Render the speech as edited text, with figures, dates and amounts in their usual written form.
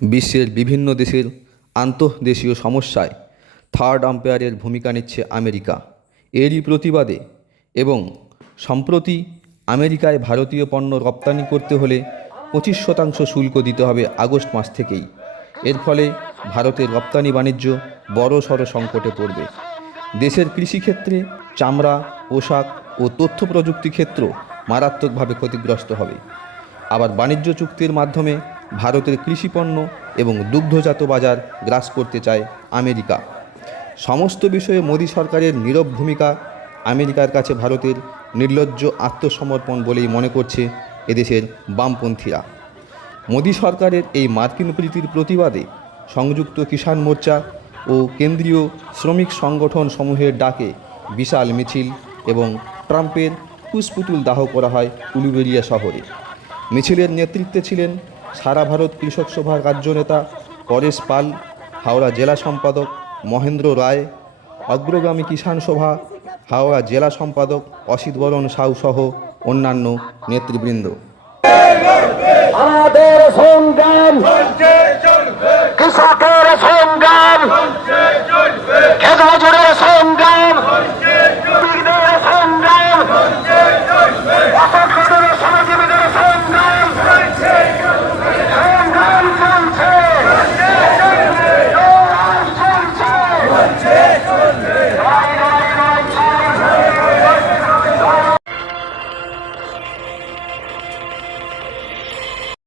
বিশ্বের বিভিন্ন দেশের আন্তঃদেশীয় সমস্যায় থার্ড আম্পায়ারের ভূমিকা নিচ্ছে আমেরিকা। এরই প্রতিবাদে এবং সম্প্রতি আমেরিকায় ভারতীয় পণ্য রপ্তানি করতে হলে 25% শুল্ক দিতে হবে আগস্ট মাস থেকেই। এর ফলে ভারতের রপ্তানি বাণিজ্য বড়সড় সংকটে পড়বে। দেশের কৃষিক্ষেত্রে, চামড়া, পোশাক ও তথ্য প্রযুক্তি ক্ষেত্র মারাত্মকভাবে ক্ষতিগ্রস্ত হবে। আবার বাণিজ্য চুক্তির মাধ্যমে ভারতের কৃষিপণ্য এবং দুগ্ধজাত বাজার গ্রাস করতে চায় আমেরিকা। সমস্ত বিষয়ে মোদী সরকারের নীরব ভূমিকা আমেরিকার কাছে ভারতের নির্লজ্জ আত্মসমর্পণ বলেই মনে করছে এদেশের বামপন্থীরা। মোদী সরকারের এই মার্কিন প্রীতির প্রতিবাদে সংযুক্ত কিষাণ মোর্চা ও কেন্দ্রীয় শ্রমিক সংগঠন সমূহের ডাকে বিশাল মিছিল এবং ট্রাম্পের কুশপুতুল দাহ করা হয় উলুবেড়িয়া শহরে। মিছিলের নেতৃত্বে ছিলেন সারা ভারত কৃষক সভার রাজ্য নেতা পরেশ পাল, হাওড়া জেলা সম্পাদক মহেন্দ্র রায়, অগ্রগামী কিষাণ সভা হাওড়া জেলা সম্পাদক অসিত বরণ সাউ সহ অন্যান্য নেতৃবৃন্দ। আমাদের সংগ্রাম কৃষকের